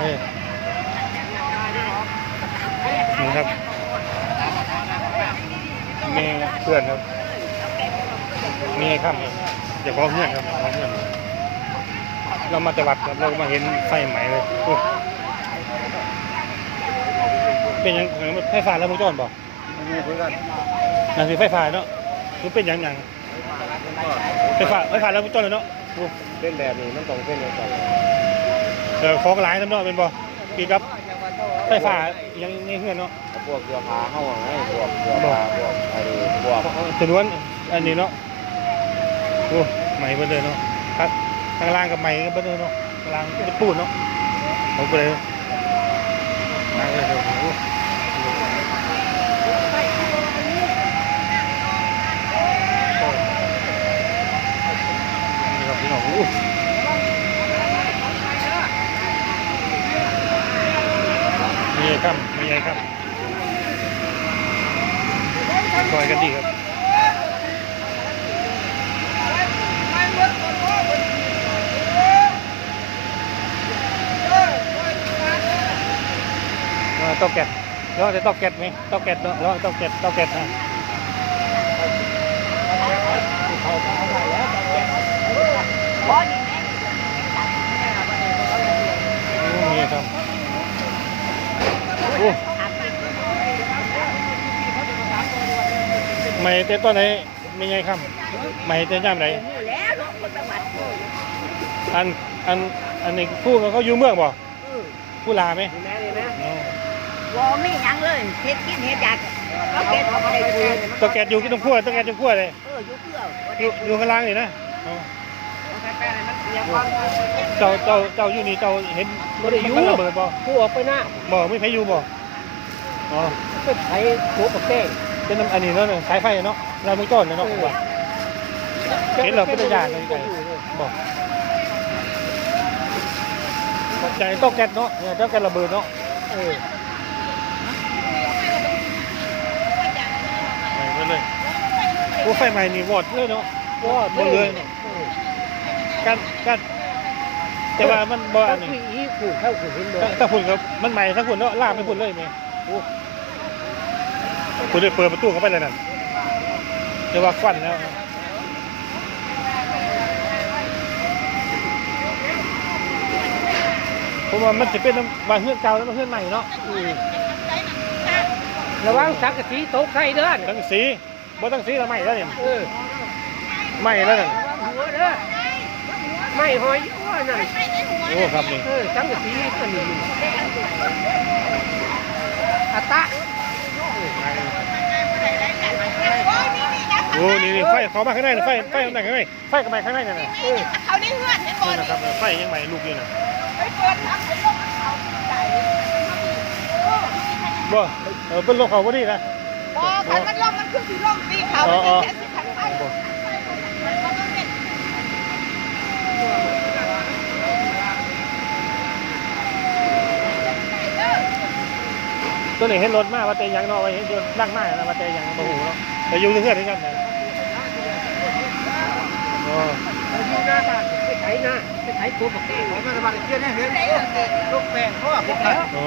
อ้นั่งเลยนี่ครับมีเพื่อนครับมีไอ้ข้ามครับเดี๋ยวขอเพื่อนครับขอเพื่อนเรามาจังหวัดครับเรามาเห็นไฟใหม่เลยโอ้เป็นหยังไฟฟ้าแล้วมุจรบ่มีคุยกันนั่นคือไฟฟ้าเนาะคือเป็นหยังหยังไฟฟ้าไฟฟ้าแล้วมุจรเลยเนาะโอ้เป็นแบบนี้มันต้องเป็นอย่างไร เดี๋ยวของหลายทำเนาะเป็นบ่กี่กับไฟฟ้ายังในเฮือนเนาะพวกเสื้อผ้าเข้าไงพวกเสื้อผ้าพวกอะไรพวกจำนวนอันนี้เนาะโอ้ใหม่เบิดเลยเนาะครับข้างล่างกับใหม่ก็เบิดเลยเนาะข้างล่างเป็นปูนเนาะเอาไปเลยนั่งเลยเดี๋ยวโอ้ ครับไม่ใหญ่ครับคอยกันดีครับตอกแกะเลาะจะตอกแกะไหมตอกแกะเลาะตอกแกะตอกแกะนะเขาเขาได้ะ mày tới con này mày nhảy không mày tới nhằm đấy แล้วรถคนจังหวัด anh anh anh này phu เขาอยู่เมืองบ่ผู้ลาไหมนี่แม่นี่แม่วอไม่ยังเลยเฮ็ดกินเฮ็ดอยากเขาเก็บเขาไม่ได้คุยตัวแกดอยู่ที่ตรงขั้วตัวแกดอยู่ขั้วเลยเอออยู่เพื่ออยู่อยู่ข้างล่างนี่นะอ๋อแป้งมันเสียความเจ้าเจ้าเจ้าอยู่นี่เจ้าเห็นบ่ได้อยู่มันระเบิดบ่ผู้ออกไปหน้าบ่ไม่ใครอยู่บ่อ๋อเป็นไถหัวปากแก้ง เป็นน้ำอันนี้เนาะสายไฟเนาะเราไม่จอดเลยเนาะว่าเห็นเราเป็นตัวอย่างเลยไงบ่ใจเต้าแก๊สเนาะเนี่ยเต้าแก๊สระเบิดเนาะเออไปเลยโอ้ไฟใหม่นี่วอดเลยเนาะวอดหมดเลยกันกันแต่ว่ามันบ่ตอัอนนนี้ที่อีผูกเข้าคือเห็นเลยถ้าฝุ่นกับมันใหม่ถ้าฝุ่นเนาะลากไปฝุ่นเลยแม่โอ้ คุณได้เปิดประตูเข้าไปเลยนั่นแต่ว่าควันแล้วผมว่ามันจะเป็นบานเฮือนเก่าแล้วมันเฮือนใหม่เนาะระวังสังกะสีตกใส่เด้อทั้งสีบ่ทั้งสีแล้วใหม่แล้วเนี่ยเออใหม่แล้วนั่นหัวเด้อไม่หอยอ้วนนั่นโอ้ครับนี่เออสังกะสีอันนี้อัตตะ อ้นี่นี่ไฟเขามาข้างในน่ะไฟไฟข้างในข้างในไฟข้างในข้างในนั่นน่ะเออเขาได้เงื่อนเห็นบ่นั่นนะครับไฟยังใหม่ลูกอยู่น่ะไปเปิดทางเป็นลมเขาใจบ่เออเป็นลมเขาบ่ดีนะบ่คันมันลมมันคือสิลมตีเขาแค่สิทางไปมันก็เป็นตัวนี้เห็นรถมาว่าแต่ยังเนาะว่าเห็นอยู่ล่างหน้านะว่าแต่ยังบ่ฮู้เนาะแต่อยู่เพื่อนด้วยกันนะโอ้ อยู่หน้าบ้าน ไปไถหน้าไปไถตัวปากแก้ว้มาระบาดเกี่ยเนี่ยเห็นลูกแป้งเขาอะพวกแล้วโอ้